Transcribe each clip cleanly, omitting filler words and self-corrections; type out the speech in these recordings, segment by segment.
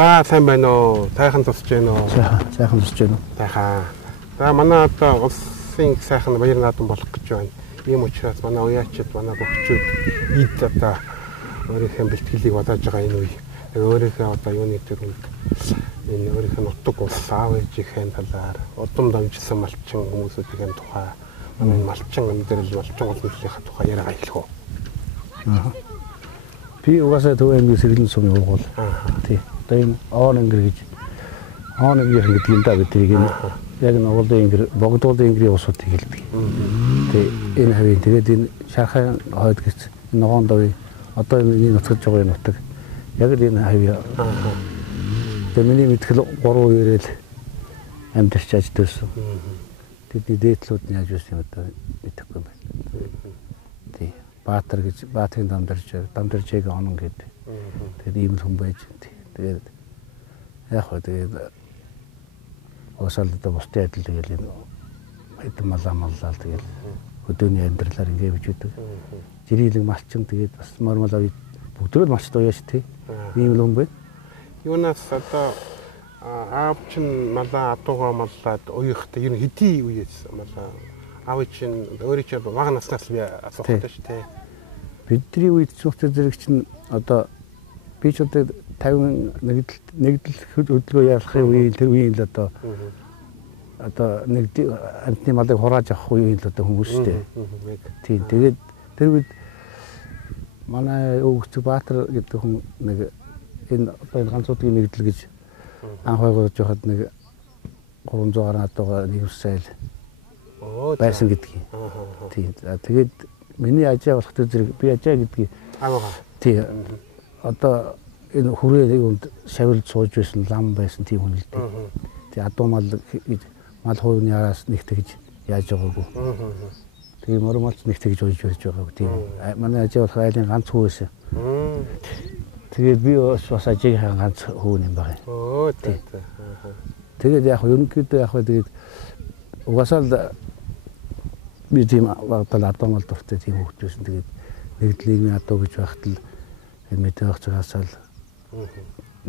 За сайн байна уу? Тайхан тусч байна уу? Сайхан тусч байна уу? Тайхан. За манай одоо улсын сайхан баяр наадам болох гэж байна. Ийм учраас манай уяачид, манай бөхчүүд эд одоо өөрийнхөө бэлтгэлийг бодож байгаа энэ үе. Өөрийнхөө одоо юуны төр үед энэ өөрийнхөө нутаг улс аав ээжийнхээ талаар удам дамжсан малчин хүмүүсүүдийн тухай манай малчин амьдрал, малчин улсынхаа тухай яриа хэлэх үү? Би угаасаа төв аймгийн сэргэлэн сумын уугуул. Тий. Одоо энэ Оон-Ангэр гэж Оон-Ангэр гэдэг юм да гэдгийг яг нь уулын ангэр, богдуулын ангэрийн усуудыг хэлдэг. Тий. Энэ хавийн тэгээд энэ шархайн хойд гэж ногоон давын одоо энэ нутгаж байгаа нутаг яг л энэ хавийн. Тэгээд миний мэдхэл 3 үеэрэл амьдарч ажилласан. Тэдний дээдлүүд нь яаж байсан юм одоо мэдэхгүй юм байна. Тий. Баатар гэж Баатарын Дамдаржээг онон гэдэг. Тэгээд ийм л хүн байж. Тэгээд яг хөө тэгээд уусаалдаа бусдын адил тэгэл энэ хэдэн маллаа тэгэл өдөөний амьдралаар ингэ бич үүдэг. Жирилэг малчин тэгээд бас мормол авид бүгдрэл малчд уяаш тий. Ийм л хүн байна. Юунаас одоо аав чинь малаа адуугаа маллаад уяхтай ер нь хэдий үеэс малаа аав чинь өөрөө ч бага наснаас би асуух гэж тий. Бидний үед цогцтой зэрэг чинь одоо би ч одоо 50 нэгдэл хөдөлгөөн ялахын үеийн тэр үеийн л одоо нэгд амтны малыг хурааж авах үеийн л одоо хүмүүс шүү дээ. Тийм тэгээд тэр үед манай өвгч Баатар гэдэг хүн нэг энэ одоо энэ ганцуудын нэгдэл гэж анх байгуулж байхад нэг 300 гаруй адуугаа нэгүсэл байсан гэдгийг. Тийм тэгээд миний ажаа болох тэр зэрэг би ажаа гэдгийг аваа. Тий. Одоо энэ хүрээ юунд шавилд сууж байсан лам байсан тийм хүн л дээ. Тий адуу мал хувийн яраас нэгтгэж яаж байгаагүй. Тийм мормолч нэгтгэж ууж барьж байгаагүй. Тийм. Манай ажаа болох айлын ганц хүү байсан. Тэгээд би бас ажаагийн ганц хүү юм байна. Тий. Тэгээд яг ерөнхийдөө яг тэгээд угаасаа л би тийм багтал адуу мал дуртай тийм хөвгт байсан. Тэгээд нэгдлийг адуу гэж байхад л мэдээ авах цагаасаа л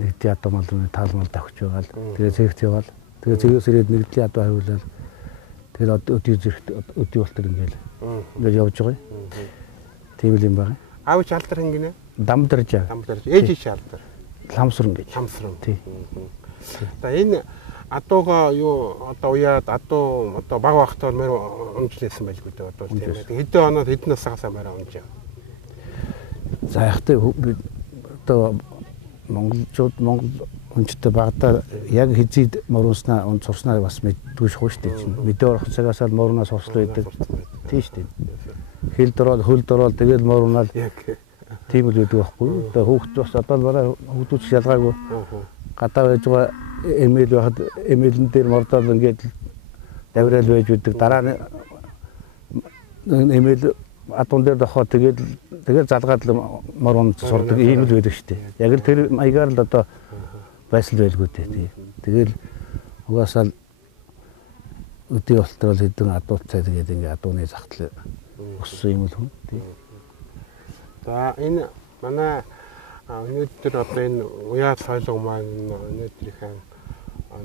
нэгдлийн адуу мал руу таалмал давхиж байгаа л тэгээд зэрэгт яваал тэгээд зэрэгс ирээд нэгдлийн адуу хариулаад тэгээд өдөө зэрэгт өдөө болтол ингээл явж байгаа юм. Тийм л юм байна. Аав ч алдар хингэнэ? Дамдарж. Ээж ич алдар. Ламсран гэж. Ламсран. Тий. За энэ адууга юу одоо уяад адуу одоо баг багтаар мөр унжлээсэн байлгүй дээ одоо тийм ээ. Хэдэн оноод хэдэн насгаас морь унжаа. За яхтай одоо монгол хүнчтэй багада яг хизээд морунснаа он цурснаа бас мэддгүй шүү дээ чинь. Мэдээ орох цагаас л морунаас сурслаа байдаг. Тийм шүү дээ. Хил дөрөөл хөл дөрөөл тэгээд морунаа яг тийм л байдаг байхгүй. Одоо хүүхд бас одоо бараа хүүхдүүч ялгаагүй. Гадаа байж байгаа эмэйл байхад эмэйлэн дээр мордол ингээд давраал байж үүдэг. Дараа нь эмэйл адуун дээр дохоо тэгээд залгаад л морон сурдаг ийм л байдаг шүү дээ. Яг л тэр маягаар л одоо байсан байлгүй дээ. Тэгэл угаасаа л өдөө болтол хэдэн адууцтай тэгээд ингээ адууны захтал өссөн юм л хүн. За энэ манай өнөөдөр одоо энэ уяа соёлго маань өнөөдрийнхээ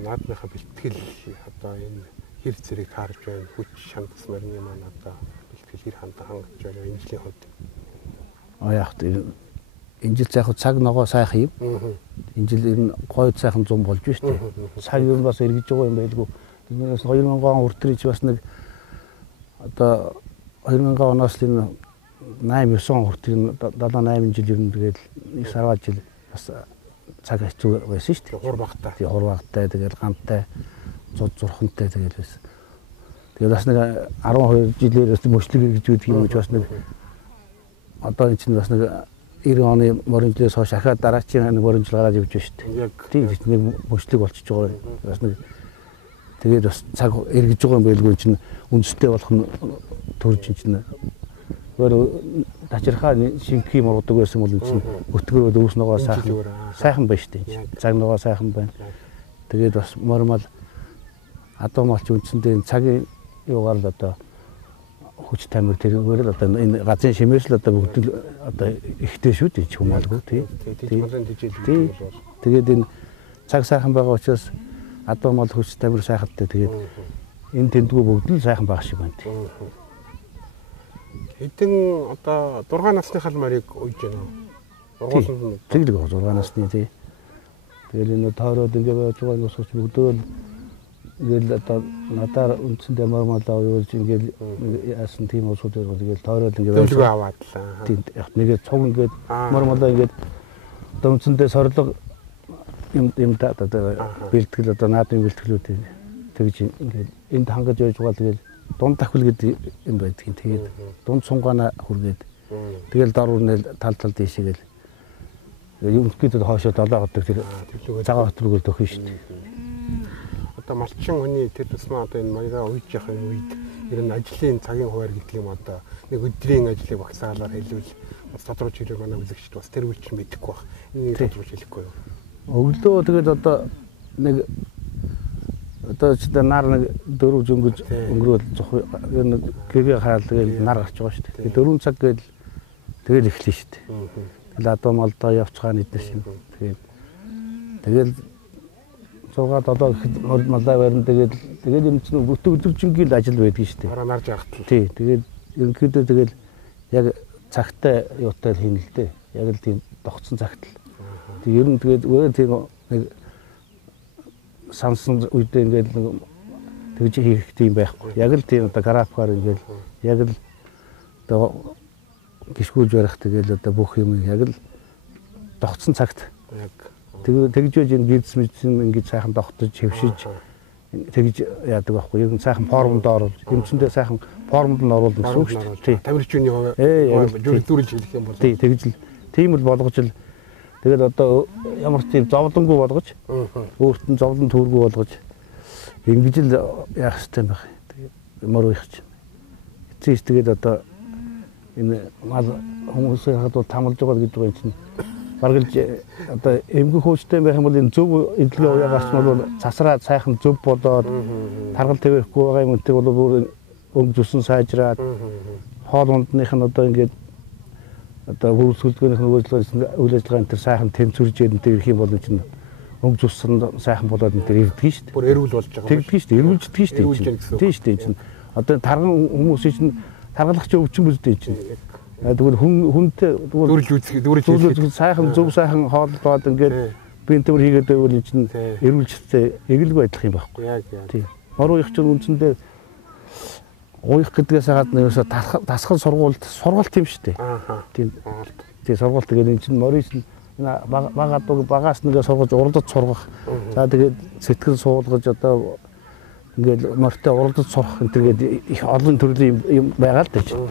наадмынхаа бэлтгэл одоо энэ хэр зэрэг харж байна. Хүч шандас морины маань одоо бэлтгэл хэр хангаж байгаа энэ жилийн хувьд. Яг энэ жил яг цаг ногоо сайхан юм. Энэ жил ер нь гойд сайхан зам болж байна шүү дээ. Цаг ер нь бас эргэж байгаа юм байлгүй. Тэрнээс 2000 он хүртэл бас нэг одоо 2000 оноос л 8-9 он хүртэл 7-8 жил ер нь тэгээд 9-10 жил бас цаг хэцүү байсан шүү дээ. Хур багтай. Тий хур багтай тэгээд гантай зуд зурхантай тэгээд байсан. Тэгээд бас нэг 12 жилээр бас мөчлөг гэж үүдэг юм уу бас нэг одоо энэ чинь бас нэг 90 оны моринжлээс хойш ахаад дараачийн нэг моринжл гараад явж байна шүү дээ. Тийм нэг мөчлөг болчихж байгаа. Бас нэг тэгээд бас цаг эргэж байгаа юм байлгүй чинь үндэстэй болох нь төрж чинь өөр тачирхаа шинхи мурдаг байсан бол чинь өтгөрөө өвс ногоо сайхан байна шүү дээ. Цаг ногоо сайхан байна. Тэгээд бас мормал адуу малч үндсэндээ цагийн юугаар л одоо хүч тамир тэргээр л одоо энэ газрын шимээс л одоо бүгд л одоо ихтэй шүү дээ ч юм алгүй тий. Тэгээд энэ цаг сайхан байгаа учраас адуу мал хүч тамир сайхантай тэгээд энэ тэмдгүү бүгд л сайхан байх шиг байна. Хэдэн одоо 6 насны халмарыг ууж байна уу? Тэглэг 6 насны тий. Тэгэл энэ тойроод ингэ байж байгаа нь усч бүгдөө л ингээл одоо надаар үндсэндээ мормалаа уйлж ингээл яасан тийм усууд байгаа. Тэгэл тойроод ингэ байж аваад л. Тийм нэгээ цуг ингээд мормалаа ингээд одоо үндсэндээ сорлого юм да одоо бэлтгэл одоо наадмын бэлтгэлүүд тэгж ингээд энд хангаж явж байгаа. Тэгэл дунд тахвал гэдэг юм байдгийг. Тэгээд дунд сунгаана хүргээд тэгэл дор үрнэл тал дийшээгээл юм гэдэг хоошоо 7 ходог тэр цагаан хөтөлбөрөөр төхөн шүү дээ. Одоо малчин хүний тэр тусмаа одоо энэ маягаа ууж явах үед ер нь ажлын цагийн хуваар гэдэг юм одоо нэг өдрийн ажлыг багсаалаар хэлвэл бас тодорхой хэлбэр манай үзэгчд бас тэр үйл чинь мэдэхгүй байх. Энийг тодорхой хэлэхгүй юу? Өглөө тэгээд одоо нэг одоо ч нар нэг 4 зөнгөж өнгөрөөл ер нь гэгээ хаал тэгээд нар гарч байгаа шүү дээ. 4 цаг гээл тэгэл эхлэв шүү дээ. Тэгэл адуу малдаа явцгаана эдгээр шин. Тэгэл 6-7 гэхэд малдаа барин тэгэл юм чинь бүтэн өдөржингийн ажил байдаг шүү дээ. Хараа нарж явахтал. Тий. Тэгээд ерөнхийдөө тэгэл яг цагтай юутай хийнэ л дээ. Яг л тийм тогтсон цагт л. Тэг ер нь тэгээд өөр тийм нэг сансан үедээ ингээд тэгж хийх тийм байхгүй. Яг л тийм одоо графикаар ингээд яг л одоо гიშгүүлж барих тэгэл одоо бүх юм яг л тогтсон цагт. Яг тэгж энэ бизнес мэдсэн ингээд сайхан тогтож хэвшиж тэгж яадаг байхгүй. Ер нь сайхан формонд оруулж, эмчэндээ сайхан формонд нь оруулна гэсэн үг шүү дээ. Тамирчны зөвлөрлж хэлэх юм бол. Тий, тэгж л тийм л болгож л тэгээд одоо ямар ч тийм зовлонгүй болгож өөрт нь зовлон төргүй болгож ингэж л яах хэрэгтэй байх. Тэгээд мөр уйх чинь. Эцээс тэгээд одоо энэ мал хүмүүсээ хадвал тамалж байгаа гэж байгаа юм чинь баргалж одоо эмгэг хуучтай байх юм бол энэ зөв эдлэгээ уяагаарч бол цасраа сайхан зөв болоод таргал тавихгүй байгаа юм үнтэй бол бүр өнгө зүсэн сайжраад хоол ундных нь одоо ингээд одоо хөрсгөлдгөөнийх нь үйл ажиллагаа энэ төр сайхан тэнцвэрж энэ ирэх юм бол чинь өнгө зүсэн сайхан болоод энэ төр ирдэг шүү дээ. Бүр эрүүл болж байгаа. Тэгдэг шүү дээ. Эрүүлждэг шүү дээ. Тийм шүү дээ чинь. Одоо тарган хүмүүсийн чинь таргалах чинь өвчин бүлтэй чинь. Тэгвэл хүнтэй дүүрж сайхан зөв сайхан хооллоод ингээд бинтэмэр хийгээд байвал чинь эрүүлжтэй эгэлгүй байдлах юм байхгүй. Тийм. Моруу их чинь үндсэндээ уух гэдгээс хагаад нөөсө тасгал сургалт юм шүү дээ. Тийм. Тийм сургалт гэдэг энэ чинь морис багаас нэгэ сургаж уралдаж сургах. За тэгээд сэтгэл суулгаж одоо ингээд морьтой уралдаж сурах энэ төргээд их олон төрлийн юм байгаа л дээ чинь.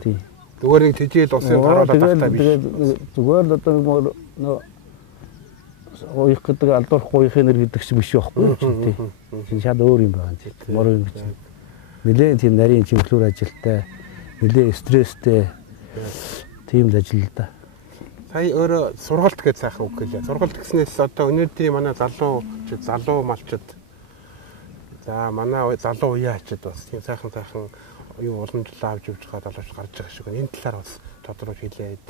Тийм. Зүгээр нэг тэжээл усын харуулаад тахтай биш. Зүгээр л одоо нөө уух гэдэг алдуурахгүй уух нэр гэдэг шиг биш байхгүй чинь тийм. Чинь шал өөр юм байна тийм. Морь юм чинь. Нэлээд тийм нарийн чимхлүүр ажилтай, нэлээд стресстэй тийм л ажил л да. Сая өөрөө сургалт гэж сайхан үг гэлээ. Сургалт гэснээс одоо өнөөдрийн манай залуу малчид за манай залуу уяачид бас тийм сайхан юу уламжлал авч явж байгаа залууч гарч байгаа шиг байна. Энэ талаар бас тодорхой хэлээд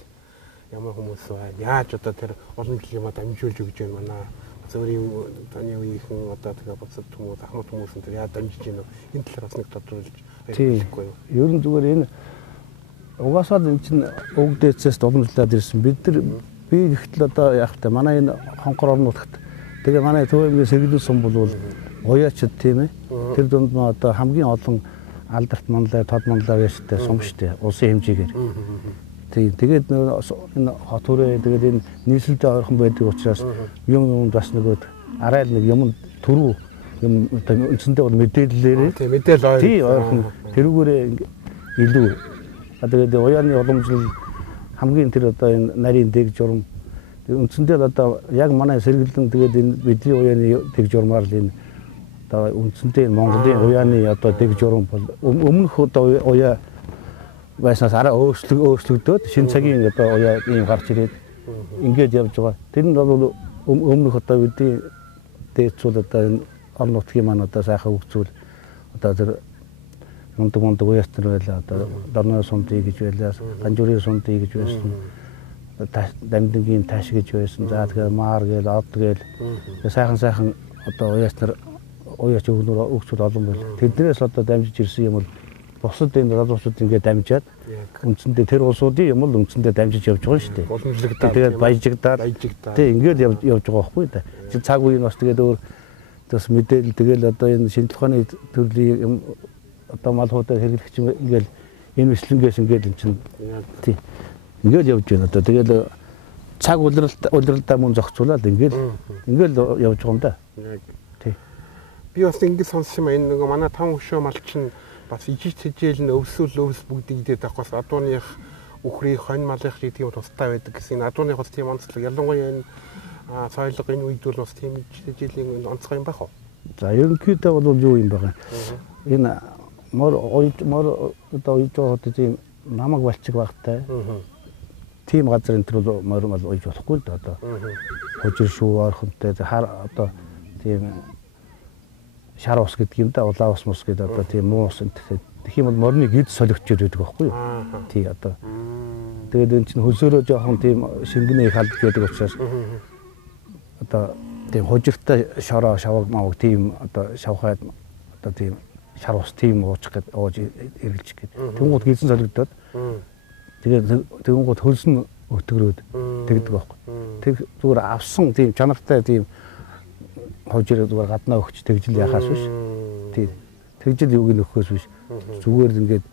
ямар хүмүүс байна. Яаж одоо тэр уламжлал юмаа дамжуулж өгч байна манай зөвхөн таны үеийнхэн одоо тэгээ буцаад хүмүүс ахмад хүмүүс энэ яаж дамжиж гинэ энэ талаар бас нэг тодруулж хэлэхгүй юу. Ер нь зүгээр энэ угаасаа энэ чинь өвөг дээцээс уламжлаад ирсэн. Бид нар би ихтэл одоо яах вэ? Манай энэ хонхор орнуудад тэгээ манай төвийн сэргэлэн сум бол уяачд тийм ээ. Тэр дунд нь одоо хамгийн олон алдарт манлай, тод манлай яштай сум штэ. Улсын хэмжээгээр. Тэгээд энэ хот хүрээ тэгээд энэ нийслэлтэй ойрхон байдаг учраас юм бас нөгөө арай л нэг юм төрүү юм үндсэндээ бол мэдээллээрээ мэдээлэл ойрхон тэрүүгээрээ илүү тэгээд уяаны уламжлал хамгийн тэр одоо энэ нарийн дэг журам үндсэндээ одоо яг манай сэргэлэн тэгээд энэ бидний уяаны дэг журмаар л энэ одоо үндсэндээ Монголын уяаны одоо дэг журам бол өмнөх одоо уяа байснаас арай өөрчлөгдөөд шинэ цагийн одоо уяа ийм гарч ирээд ингээд явж байгаа. Тэр нь бол өмнөх одоо бидний дээцүүл одоо энэ орон нутгийн маань одоо сайхан хөгжүүл одоо тэр мундаг уяатар байла одоо дорны сумдыг гэж байлаа, ганжуурын сумдыг гэж байсан. дамдингийн таш гэж байсан. За тэгээ маар гээл од гээл сайхан одоо уяач өгчүүд олон байл. Тэднээс одоо дамжиж ирсэн юм бол бусад энэ улсууд ингээд дамжаад үндсэндээ тэр улсуудын юм бол үндсэндээ дамжиж явж байгаа шүү дээ. Уламжлагдаад тэгээд баяжигдаад тэг ингээд явж байгаа байхгүй да. Чи цаг үеийн бас тэгээд өөр бас мэдээлэл тэгэл одоо энэ шинжлэх ухааны төрлийн юм одоо мал хуудаар хэрэглэгч ингээл энэ бичлэнгээс ингээд эн чинь тий ингээд явж байна одоо тэгэл цаг улиралдаа мөн зохицуулаад ингээд явж байгаа юм да. Тий. Би бас ингэж сонссон юм энэ нэг манай таван хөшөө мал чинь бас ижиж тэжээл нь өвс бүгдийг идээд авахгүйс адууных үхрийн хонь малынх гэдэг юм тустай байдаг гэсэн адууных бас тийм онцлог ялангуяа энэ соёлго энэ үед бол бас тийм ижиж тэжээлийн онцгой юм байх уу? За ерөнхийдөө бол юу юм байгаа. Энэ мор одоо ойж байгаа тийм намаг балчиг багтай. Тийм газар энэ төр морь мал ойж болохгүй л да одоо. Хожир шүү орхонтой одоо тийм шар ус гэдэг юм да улаан ус мус гэдэг одоо тийм муу ус тэгэх юм бол морины гид солигчод байдаг байхгүй юу? Тий одоо. Тэгээд энэ чинь хөлсөөрөө жоохон тийм шингэнэ их алдж байдаг учраас одоо тийм хожигтай шороо шаваг маваг тийм одоо шавхаад одоо тийм шар ус тийм уучих гээд ууж эргэлж гээд тэнгууд гидсэн солигдоод тэгээд тэнгууд хөлсөн өтгөрөөд тэгдэг байхгүй. Тэг зүгээр авсан тийм чанартай тийм хожир зүгээр гаднаа өгч тэгжил яхаас биш. Тий. Тэгжил юуг нөхөхөөс биш. Зүгээр ингээд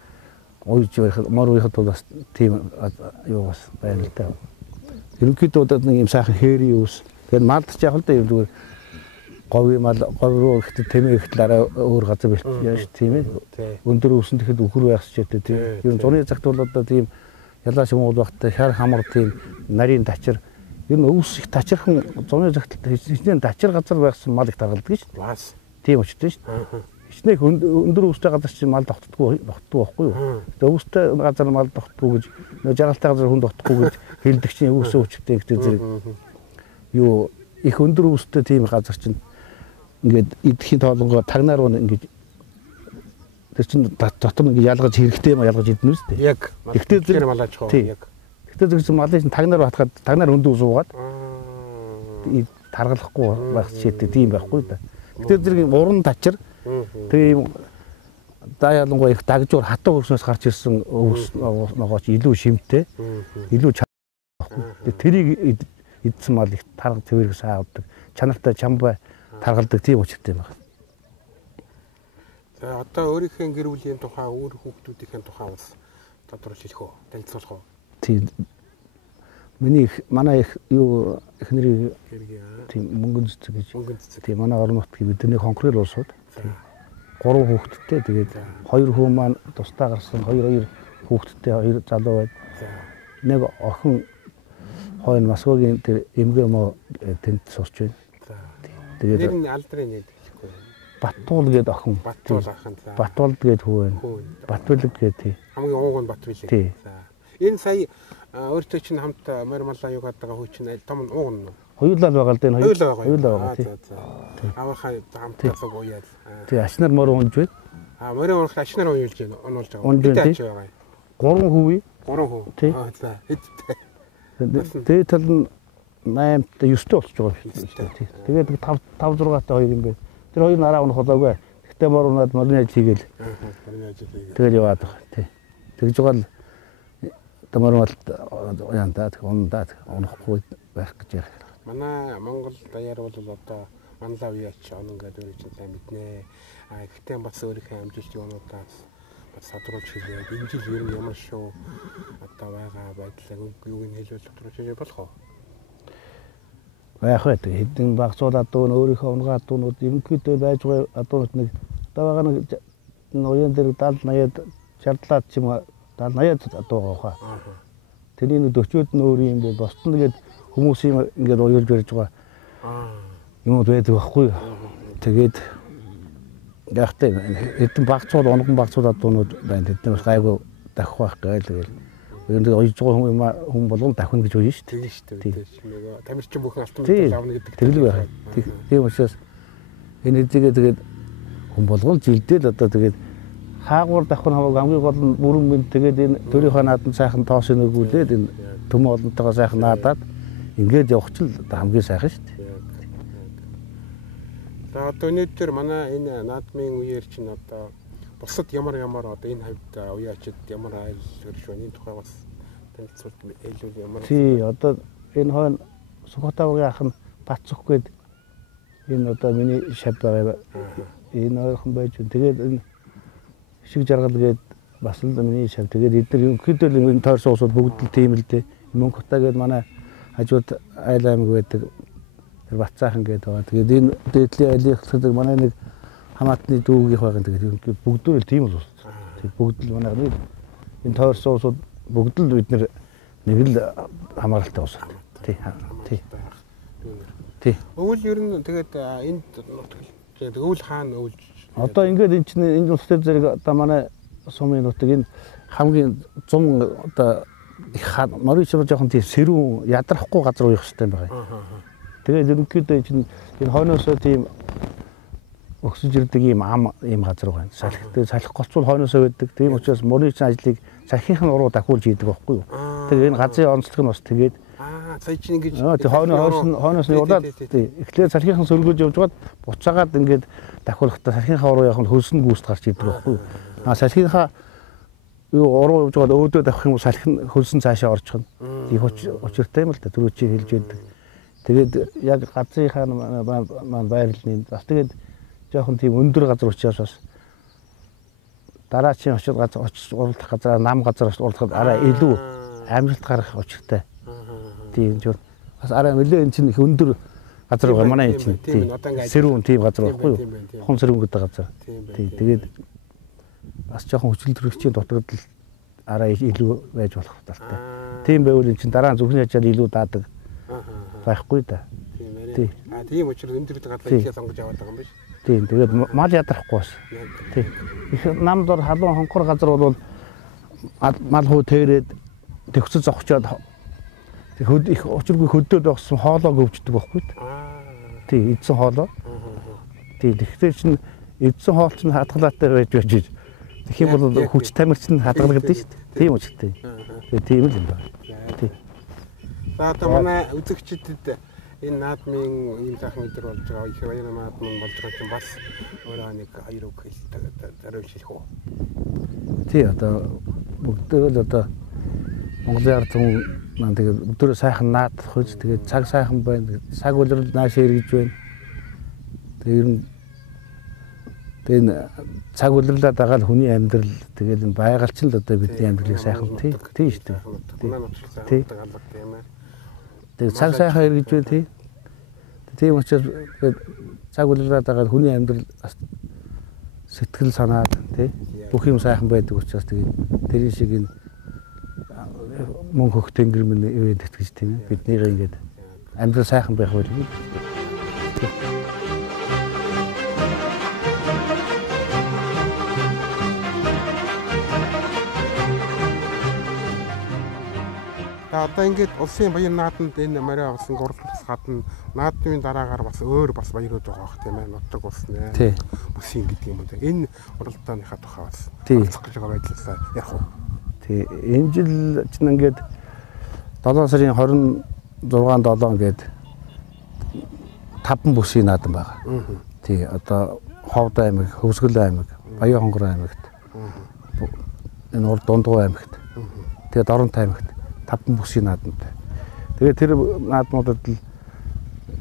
ойж мор уйхад бол бас тийм юу бас байна л да. Ерөнхийдөө нэг юм сайхан хээрийн ус. Тэгээд малдч яг л да юм зүгээр говь руу ихтэй тэмээ ихтэл арай өөр газар бэлтээ тийм ээ. Өндөр үсэн тэгэхэд үхэр байхс ч гэдэг тийм. Ер нь зуны цагт бол одоо тийм ялаа шимгуул багтай хар хамар тийм нарийн тачир ер нь өвс их тачирхан зуны цагт хичнээн тачир газар байхсан мал их таргалдаг шүү дээ. Бас тийм учраас шүү дээ. Хичнээн өндөр өвстэй газар чинь мал тогтдоггүй байхгүй юу? Тэгээ өвстэй газар мал тогтдоггүй гэж жаргалтай газар хүн тогтдоггүй гэж хэлдэг чинь өвсөө өвчтэй гэдэг зэрэг юу их өндөр өвстэй тийм газар чинь ингээд идэхийн тоолонгоо тагнаар руу ингээд тэр чинь дотор ингээд ялгаж хэрэгтэй юм ялгаж идэнэ үстэй. Яг ихтэй зэрэг малааж хоо яг. Ихтэй зэрэг малын тагнаар батгаад тагнаар өндөр суугаад таргалахгүй байх шийдтэй тийм байхгүй да. Ихтэй зэрэг уран тачир тэгээ юм да ялангуяа их дагжуур хатуу өрснөөс гарч ирсэн өвс ногооч илүү шимтэй илүү чанартай. Тэрийг идсэн мал их тарга цэвэрэг саадаг чанартай чамбай таргалдаг тийм учиртай байна. За одоо өөрийнхөө гэр бүлийн тухай өөр хүүхдүүдийн тухай бас тодорхойлж хэлэх үү? Танилцуулах уу? Тийм. Манай юу эхнэрийн тийм мөнгөн цэцэг гэж. Тийм манай орон нутгийн бидний конкрет улсууд. Тийм. 3 хүүхэдтэй тэгээд 2 хүн маань тусдаа гарсан 2 хүүхэдтэй 2 залуу байд. Нэг охин хойно Москвагийн тэр эмгэр моо тэнд сууж байна. Тэгээд нэр нь алдрын нэр гэхгүй. Батуул гээд охин. Батуул ахын. Батуул гээд хүү байна. Батбилэг гээд тий. Хамгийн ууг нь Батбилэг. За. Энэ сая өөртөө чинь хамт морь малаа юу гэдэг хүү чинь том ууг нь. Хоёулаа байгаа л дээ. Хоёулаа байгаа тий. Авахаа хамт тасаг уяал. Тий ашнаар морь унж байна. Морь унах ашнаар уйлж байна. Онуулж байгаа. Хэдэж байгаа. 3 хүүе. 3 хүү. За. Хэдтэй. Тэгээд тал нь 8-т 9-т болчих жооо шүү дээ. Тэгээд 5-6-тай 2 юм бэ. Тэр хоёр нараа унах болоогүй. Гэхдээ морнод морны ажил хийгээл. Тэгэл яваад байгаа. Тий. Тэгж байгаа л мормол яндаа ундаа унахгүй байх гэж ярих. Манай Монгол даяар бол одоо манлав яач онон гэдэг үрийг сайн мэднэ. Гэхдээ бас өөрийнхөө амжилтын юмудаас бас тодруулж хэлээ. Энэ жил ер нь ямар шүү одоо байгаа байдлаа юуг нь хэлвэл тодруулж хэлж болох уу? Байх бай. Хэдэн багцуулаад дөө өөрийнхөө унгаа дуунууд ерөнхийдөө байж байгаа адуунууд нэг одоо байгаа нэг уян дээр 70 80 60-аад ч юм 70 80 адуу байгаа хаа. Тэрний 40-од нь өөр юм бэ. Босд нь тэгээд хүмүүсийн ингээд уялж барьж байгаа. Юмуд байдаг байхгүй юу? Тэгээд яахтай хэдэн багцуул онгон багцуулаад дуунууд байна. Тэднээс гайгүй дахих байх гээл. Энд ойж байгаа хүн болгон дахин гэж үгүй шүү дээ. Нөгөө тамирчин бүхэн автомобиль авна гэдэг. Тэглэг байх. Тийм учраас энэ тэгээд хүн болгон жилдэл одоо тэгээд хаагуур давх нь хамгийн гол нь бүрэн мэд тэгээд энэ төрийнхөө наадан сайхан тоос нөгүүлээд энэ төмөн олонтойгоо сайхан наадаад ингээд явах ч л хамгийн сайхан шүү дээ. За одоо өнөөдөр манай энэ наадмын үеэр чинь одоо бусад ямар одоо энэ хавьд уяачид ямар айл хөрш байна энэ тухай бас танилцуулт илүү ямар. Тий одоо энэ хойно Сүхбаатарын ах нь Бацөх гээд энэ одоо миний шав байгаа энэ ойрхон байж байна. Тэгээд энэ шиг жаргал гээд бас л миний шав. Тэгээд эдгээр ерөнхийдөө энэ тойрсон усууд бүгд л тийм л дээ. Мөнгөтаа гээд манай хажууд айл аймаг байдаг. Тэр Бацаахан гээд байгаа. Тэгээд энэ дээдлийн айлын хэлдэг манай нэг хамаатны дүүгийнх байгаа. Тэгээд бүгд л тийм л ус. Тэгээд бүгд л манай энэ тойрсон усууд бүгд л бид нэг л хамааралтай ус. Тий. Тий. Өвөл ер нь тэгээд энд өвөл хаана өвлж одоо ингээд энэ чинь энэ улс төр зэрэг одоо манай сумын нутаг энэ хамгийн зум одоо их морин чимэр жоохон тийм сэрүүн ядрахгүй газар уух хэрэгтэй байгаа. Тэгээд ерөнхийдөө чинь энэ хойноосоо тийм өгсөж ирдэг ийм газар байна. Салхитай салхи голцвол хойноосоо байдаг. Тийм учраас морин чин ажлыг салхинх нь уруу дахиулж хийдэг байхгүй юу? Тэгээд энэ газрын онцлог нь бас тэгээд сая чинь ингэж хойноос нь удаад эхлээд салхинхан сөргөж явж гад буцаагаад ингээд дахиулахдаа салхинхаа уруу явах нь хөлсөн гүйст гарч идэг байхгүй юу? Салхинхаа уруу явж гад өөдөө давах юм бол салхин хөлсөн цаашаа орчих нь. Их учиртай юм л да түрүү чи хэлж байдаг. Тэгээд яг газрынхаа маань байрлалын бас тэгээд жоохон тийм өндөр газар учраас бас дараачийн очиж уралдах газар нам газар уралдахад арай илүү амжилт гарах учиртай. Тийм ч бас арай нэлээ энэ чинь их өндөр газар байгаа манай энэ чинь тийм сэрүүн тийм газар байхгүй юу? Хон сэрүүнгөд газар. Тийм тэгээд бас жоохон хүчил төрөгчийн дутагдал арай илүү байж болох талтай. Тийм байвал энэ чинь дараа нь зөвхөн ячаад илүү даадаг байхгүй да. Тийм. Тийм учраас өндөр газар ихээ сонгож аваад байгаа юм биш. Тийм тэгээд мал ядрахгүй бас. Тийм. Их нам дор халуун хонхор газар бол мал хуу тэрээд төгсөж зогчоод их учиргүй хөдөөд байгсан хоолоо гөвчдөг байхгүй. Тий, эдсэн хоолоо. Тий, тэгэхээр чинь эдсэн хоол чинь хадгалаатай байж. Тэгэх юм бол хүч тамирч нь хадгалагдаж шүү дээ. Тийм үстэй. Тэгээ тийм л юм байна. Тий. За одоо манай үзэгчдэд энэ наадмын ийм сайхан өдөр болж байгаа. Их баяр наадам болж байгаа чинь бас өөрөө нэг хоёр үг хэлдэг зориулж уу. Тий, одоо бүгдөө л одоо Монголын ард түмэн маань тэгээд өдөрөө сайхан наадах үз тэгээд цаг сайхан байна. Цаг үлрэл нааш эргэж байна. Тэгээд цаг үлрэлээд байгаа л хүний амьдрал тэгээд энэ байгаль ч л одоо бидний амьдралыг сайхан тийм шүү дээ. Тэгээд цаг сайхан эргэж байна тийм. Тийм учраас цаг үлрэлээд байгаа хүний амьдрал сэтгэл санаад тийм бүх юм сайхан байдаг учраас тэгээд тэрийн шиг энэ мөнх хөх тэнгэр минь ивэд итгэж тийм биднийг ингээд амьдрал сайхан байх байлгүй. Одоо ингээд улсын баяр наадамд энэ морин авсан гурлаас гадна наадмын дараагаар бас өөр бас баярууд байгаа бох тийм ээ. Нутаг ус нэ. Бүсийн гэдэг юм уу. Энэ уралдааныхаа тухай бас хэлцэх гэж байгаа байдлаасаа яг уу. Тий, энэ жил чинь ингээд 7 сарын 26-7 гээд 5 бүсийн наадам байгаа. Тий, одоо Ховд аймаг, Хөвсгөл аймаг, Баян хонгор аймагт. Энэ урд Дундгуй аймагт. Тэгээд Дорнот аймагт 5 бүсийн наадамтай. Тэгээд тэр наадмуудад л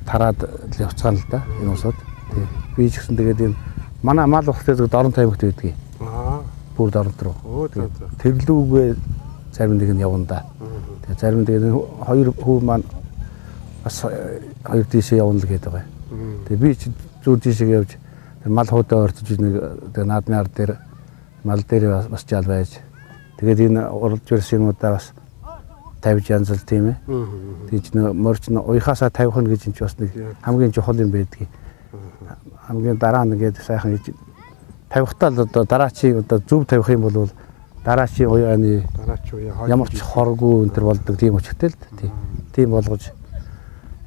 тараад явцгаана л да энэ усууд. Тий. Би ч гэсэн тэгээд энэ манай мал ухтай Дорнот аймагт байдгийг. Бүр Дорнот руу. Тэрлүүгээ зарим нэг нь явна да. Тэгээд зарим тэгээд хоёр хүү маань бас хоёр тийшээ явна л гэдэг байгаа. Тэгээд би ч зүүр тийшээ явж мал хуудаа орчиж нэг наадмын ард дээр мал дээр бас жаал байж. Тэгээд энэ уралж ирсэн юмудаа бас тавьж янзал тийм ээ. Тэгж нэг морч уяхасаа тавих нь гэж энэ ч бас нэг хамгийн чухал юм байдгийг. Хамгийн дараа нэгээд сайхан хийж тавихтаа л одоо дараачийн одоо зөв тавих юм бол дараачийн уяаны ямар ч хоргүй энэ төр болдог тийм учиртай л тийм болгож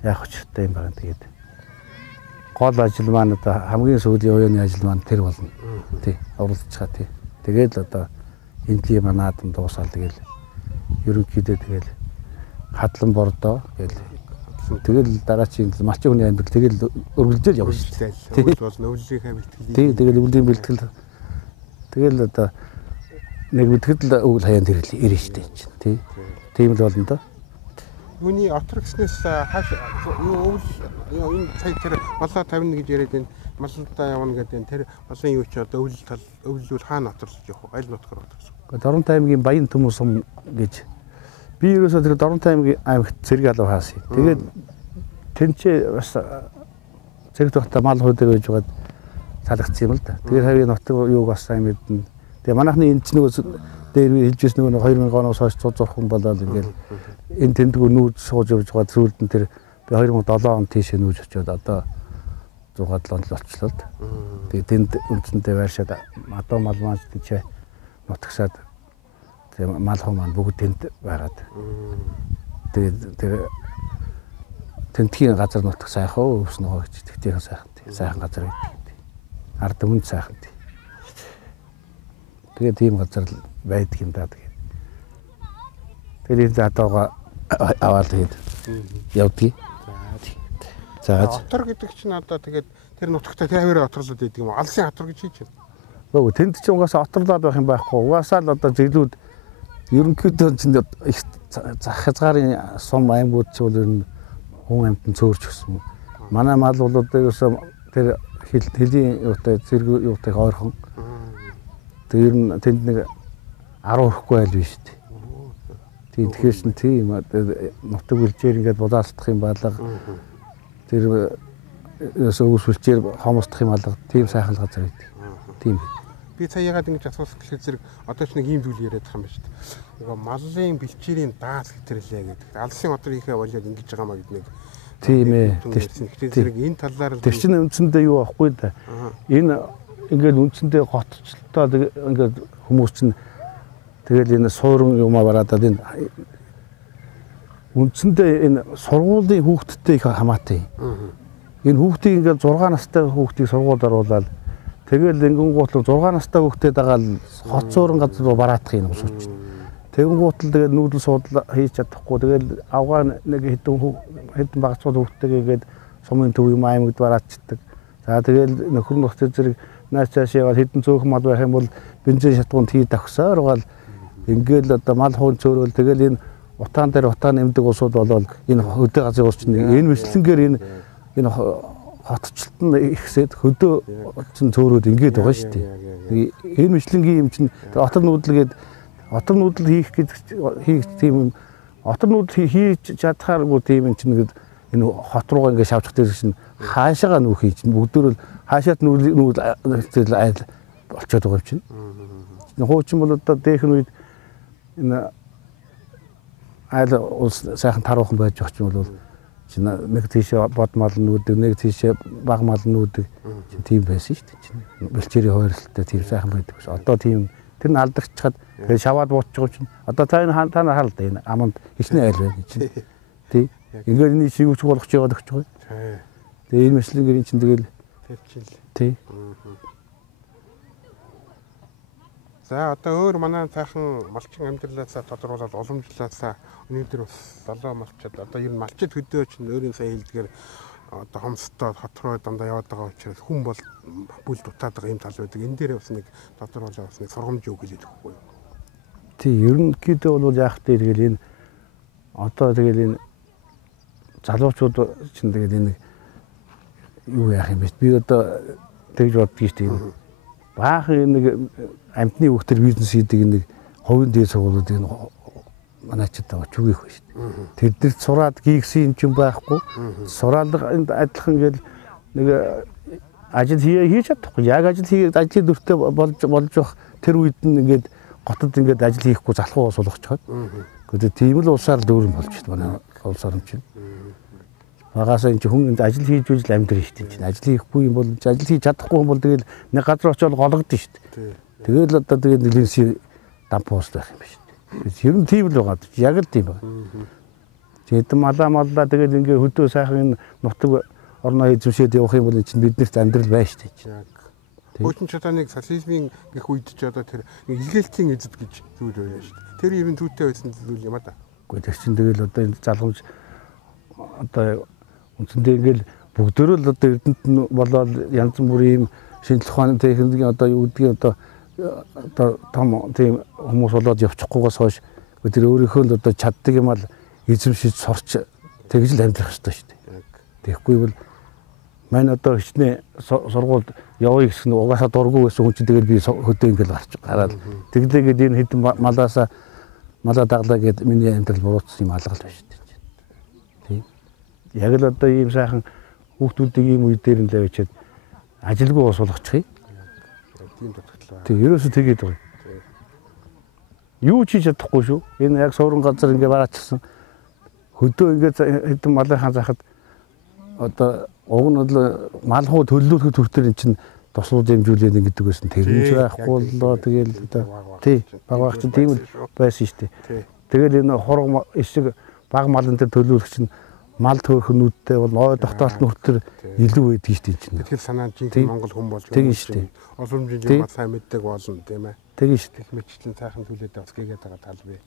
яах учиртай юм байна. Тэгээд гол ажил маань одоо хамгийн сүүлийн уяаны ажил маань тэр болно. Тий, уралдчихаа тий. Тэгээд л одоо энэ тийм наадам дуусаад тэгэл ерөнхийдөө тэгэл хадлан бордоо гэл. Тэгэл дараачийн малчин хүний амьдрал тэгэл өргөлдөж явна шүү дээ. Тэгвэл бол өвлөлийнхээ бэлтгэл. Тий, тэгэл өвлийн бэлтгэл. Тэгэл одоо нэг бэлтгэл өвөл хаяанд ирнэ шүү дээ чинь. Тий. Тийм л болно доо. Юуны отор гэснээс хааш юу өвл энэ цаг тэр болоо 51 гэж яриад энэ маллалтаа явна гэдэг тэр болон юу ч одоо өвлөл хаана оторлож явах вэ? Аль нутгаар оторсон? Доронтой аймгийн Баян Төмөр сум гэж би ерөөсөө тэр Доронтой аймагт зэрэг алуу хаасан. Тэгээд тэнцээ бас зэрэг тогтоо мал хойдог байж байгаад салгацсан юм л да. Тэгээд хавийн нутаг юуг бас сайн мэднэ. Тэгээ манайхны энэ ч нөгөө дээр хэлжсэн нөгөө 2000 оноос хойш цуцурх хүн болоод ингээл энэ тэндгүү нүүж сууж явж байгаа зүйлдэн тэр би 2007 онд тийшээ нүүж очиод одоо 6-7 онд л болчихлоо л да. Тэгээ тэнд үндсэндээ байршаад адуу мал маань тийчээ нутагсаад тэгээ мал хоо маань бүгд тэнд байгаад. Тэгээд тэр тентхийн газар нутаг сайхан өвс нөгөө гэж тэгтийн сайхан газар байдаг. Ард өмнө сайхан. Тэгээд тийм газар байдаг юм даа тэгээд. Тэгээд адуугаа аваад тэгээд явдгийг. За отор гэдэг чинь одоо тэгээд тэр нутагтаа тэр авираа оторлоод байдаг юм. Алсын отор гэж хийж байна. Нөгөө тэнд чинь угаасаа оторлоод байх юм байхгүй. Угаасаа л одоо зэглүүд ерөнхийдөө чинь их зах хязгаарын сум аймагуд ч бол ер нь хүн амьтан цөөрч өгсөн. Манай мал бол одоо ерөөсөө тэр хэлийн юутай зэрэг юутай ойрхон. Тэр ер нь тэнд нэг 10 хүрэхгүй айл биш үү? Тийм тэгэхээр чинь тийм нутаг үлчээр ингээд булаалдах юм балга тэр ерөөсөө өвс үлчээр хомсдох юм алга тийм сайхан газар байдаг. Тийм. Би цаяагаад ингэж асуух гэхэд зэрэг одоо ч нэг ийм зүйл яриад байгаа юм байна шүү дээ. Нөгөө малын бэлчээрийн даас хэтрэлээ гэдэг. Алсын оторынхээ болоод ингэж байгаа маа гэдэг нэг. Тийм ээ. Тэгэхээр зэрэг энэ талаар л тэр чинь үндсэндээ юу аахгүй да. Энэ ингээд үндсэндээ готчлолтоо ингээд хүмүүс чинь тэгэл энэ суурин юмаа бараадаад энэ үндсэндээ энэ сургуулийн хүүхдтэй их хамаатай. Энэ хүүхдийг ингээд 6 настай хүүхдийг сургуульд оруулаад тэгэл ингэнгуутлаа 6 настай хүүхдэд дагаал хот суурин газар руу бараадах юм сууч. Тэгэнгуутал тэгэл нүүдэл суудлаа хийж чадахгүй тэгэл авгаа нэг хэдэн багцууд хүүхдтэйгээд сумын төв юм аймагд бараадчдаг. За тэгэл нөхөр нөхд зэрэг нааш цааш яваад хэдэн цөөхөн мал байх юм бол бензин шатгуунд хий тавхсаар гал ингээл одоо мал хуун цөөрөл тэгэл энэ утаан дээр утаа нэмдэг улсууд болоод энэ хөдөө газрын улс чинь энэ мэтлэнгээр энэ хотчлолт нь ихсээд хөдөө чинь цөөрөөд ингээд байгаа шүү дээ. Энэ мэтлэнгийн юм чинь отор нүүдэлгээд отор нүүдэл хийх тийм отор нүүдэл хийж чадхааргүй тийм юм чинь энэ хот руугаа ингээд шавчих дээр чинь хаашаага нүүх хийж бүгдөө л хаашаат нүүл айл болчиход байгаа юм чинь. Хуучин бол одоо дээхэн үед энэ айл улс сайхан таруухан байж байгаа ч юм бол чинь нэг тийшээ бод мал нүүдэг, нэг тийшээ баг мал нүүдэг тийм байсан шүү дээ чинь. Бэлчээрийн хойролттой тийм сайхан байдаг ш. Одоо тийм тэр нь алдагчхад тэгээ шаваад буутчих чинь. Одоо та нар харал да энэ аманд хичнээн айл байна чинь. Тий. Ингээд энэ шивүүч болгож яваад өгч байгаа. Тэгээ энэ мэтлэнгээр эн чинь тэгэл тэр чинь. Тий. За одоо өөр манай цаахан малчин амьдралаасаа тодруулаад уламжлаасаа өнөөдөр бас долоо малчад одоо ер нь малчид хөдөө чинь өөрийн сайн хэлдгээр одоо хомсдоо хот руу дандаа яваад байгаа учраас хүн бол бүл дутаад байгаа юм тал байдаг. Энэ дээр бас нэг тодруулаад бас нэг сургамж өгөх хэлээд өгөхгүй юу? Тий, ерөнхийдөө бол яах вэ тэгэл энэ одоо тэгэл энэ залуучууд чинь тэгэл энэ юу яах юм бэ? Би одоо тэгж боддгийг шүү дээ. Баах нэг амтны хүүхдэр бизнес хийдэг нэг хувийн дээд сургуулиудыг манайчд байгаа чүгийх ба шүү дээ. Тэднэрт сураад гигсэн юм байхгүй. Сураал адилхан ингээл нэг ажил хийж чадахгүй. Яг ажлын дүртэй болж байх тэр үед нь ингээд готод ингээд ажил хийхгүй залхуу сулгачаад. Гэхдээ тийм л улсаар л дүүрэн болж шүү дээ. Манай улс орн чинь. Багасаа энэ хүн ажил хийж үйл амьдрын шүү дээ. Ажил хийхгүй юм бол ажил хийж чадахгүй юм бол тэгэл нэг газар очиод гологдсон шүү дээ. Тэгэл одоо тэгээд нэлийн дампуус байх юм биш. Ер нь тийм л байгаа. Яг л тийм байна. Хэдэн маллаа тэгээд ингээ хөдөө сайхан энэ нутаг орноо эзэмшээд явах юм бол чинь биднэрт амьдрал байна шүү дээ. Хөөтөн ч одоо нэг социализмын гэх үед ч одоо тэр нэг илгээлтийн эзэд гэж зүйл байна шүү дээ. Тэр ер нь түүтэй байсан зүйл юм а да. Гэхдээ тэр чинь тэгэл одоо энэ залгамж одоо үндсэндээ ингээл бүгдөө л одоо эрдэнэт нь болоод янз бүрийн шинжлэх ухааны техникийн одоо юу гэдгийг одоо том тийм хүмүүс болоод явчихгүйгээс хойш тэр өөрийнхөө л одоо чаддаг юм ал эзэмшиж сурч тэгж л амьдрах хэрэгтэй шүү дээ. Тэгэхгүй бол мань одоо хичнээн сургуульд явъя гэсэн нь угаасаа дургүй байсан хүн чинь тэгэл би хөдөө ингээл гараад тэглээгээд энэ хэдэн малаа даглаа гэд миний амьдрал буруутсан юм алгал байна шүү дээ. Тийм. Яг л одоо ийм сайхан хүүхдүүдийг ийм үе дээр нь л авчиад ажилгүй ус болгочих юм. Тийм дутагдлаа. Тийм ерөөсөө тэгээд байгаа. Юу ч хийж чадахгүй шүү. Энэ яг суурин газар ингээ бараачсан хөдөө ингээ хэдэн малынхаа захад одоо уг нь бол малхуу төлөвлөх төвтөр эн чинь туслууд хэмжүүлээд ингэдэг байсан. Тэрнж байхгүй боллоо тэгэл одоо тий багч тийм л байсан шүү дээ. Тэгэл энэ хург эсэг баг малын дээр төлөвлөх чинь мал төөрхнүүдтэй бол ой тогтоолт нүртэр илүү байдаг шүү дээ чинь. Тэгэхээр санаа жинхэнэ Монгол хүн болж байгаа. Олон хэмжээний мал сайн мэддэг болно тийм ээ. Тэгээ шүү дээ. Мэтчлэн цаахан төлөөд бас гээгээд байгаа тал бий.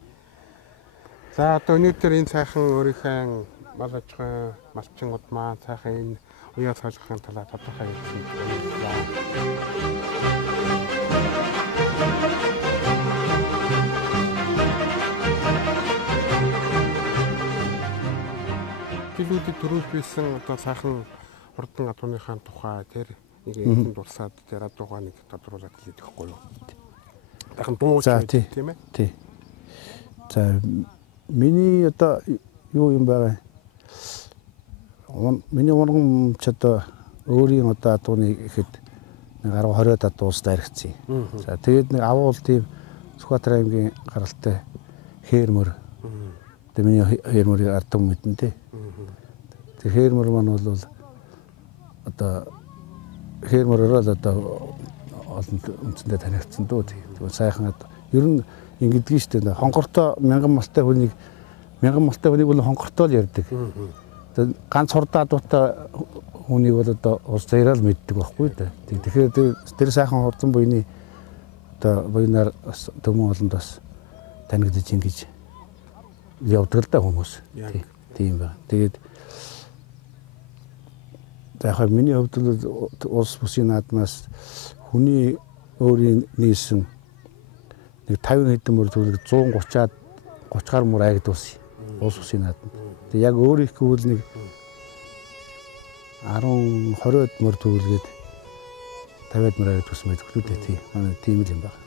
За одоо өнөөдөр энэ цаахан өөрийнхөө мал аж ахуйн малчингууд маань цаахан энэ уяа цаашхын талаар тодорхой хэлсэн байна. Жилүүдийн төрөж байсан одоо цаахан хурдан адууныхаа тухай тэр нэг энд дурсаад тэр адуугаа нэг тодруулаад хэлээд байхгүй юу? Дахин дуу тийм ээ? Тий. За миний одоо юу юм байгаа? Миний урган ч одоо өөрийн одоо адууны ихэд нэг 10-20 адуус дайрагцсан. За тэгээд нэг авуул тийм Сүхбаатар аймгийн гаралтай хээрмөр. Тэгээд миний хээрмөрийг ардам мэднэ тий. Тэр хээрмөр маань бол одоо хээрмөрөөр л одоо олон үндэстэд танигдсан дөө. Тэгээд сайхан ер нь ингэдэгэн шүү дээ. Хонгортой мянган малтай хүнийг бол хонгортой л ярьдаг. Ганц хурдан адуутай хүнийг бол одоо ус заяараа л мэддэг байхгүй да. Тэгэхээр тэр сайхан хурдан буйны одоо буйнаар төмөн олонд бас танигдаж ингэж явдаг л да хүмүүс. Тийм ба. Тэгээд яг миний хувьд улс бүсийн наадмаас хүний өөрийн нийсэн нэг 50 хэдэн мөр төгрөг 130-аад 30 гаруй мөр айгдуулсан улс бүсийн наадмад. Тэгээ яг өөрийнх гэвэл нэг 10-20-од мөр төгөлгээд 50-од мөр айгдуулсан байдаг л үү тий. Манай тийм л юм байна.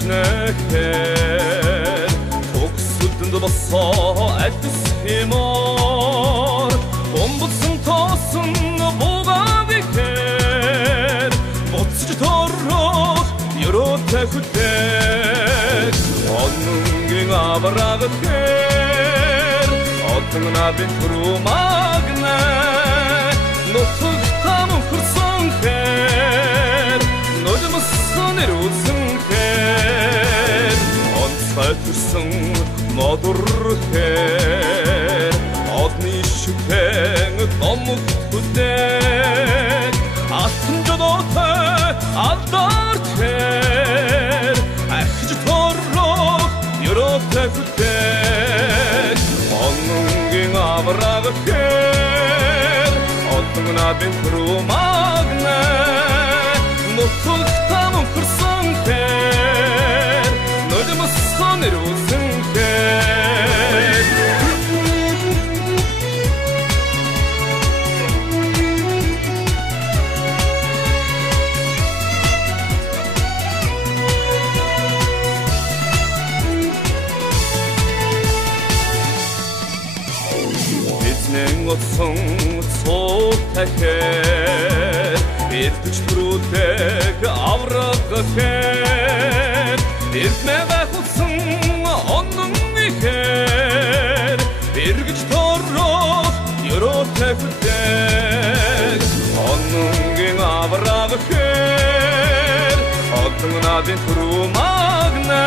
ажнэхээр төгсөлдөнд босоо адис хэмээр бомбсон тоосон буугаавихээр буцаж торрох ерөөтэй хүлээх оннгийн абраагаар отон набин хүрумагнэ нутг там хүрсэн хээр нулимсан ирүүлсэн хээр онцгой төрсөн модурхээр одны шүтэн номог хүлээх алтан жодотой алдархээр ахиж торрох ерөөтэй хүлээх оннгийн абраагаар отон набин хүрумагнэ нутагтаа мөнхөрсөн тэр нулимс сонирүүлсэн тэр Эзнэн утсан цуутахэр эрдэж түрүүлдэг авраг гэхэр эрдмэ байхулсан онон ихээр эргэж торрох ерөөтэй хүлдэг ононгийн авраг гэхэр одон надын түрүү магна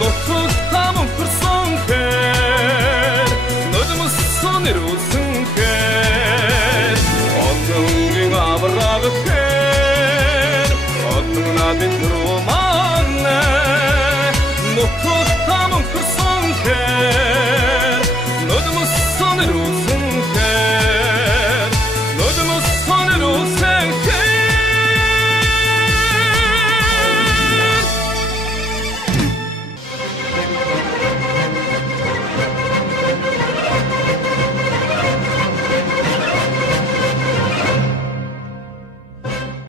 нутаг таман хөрсөн хэр нулимс сонирүүлсэн хэр ононгийн авраг гэхэр одон надын түрүү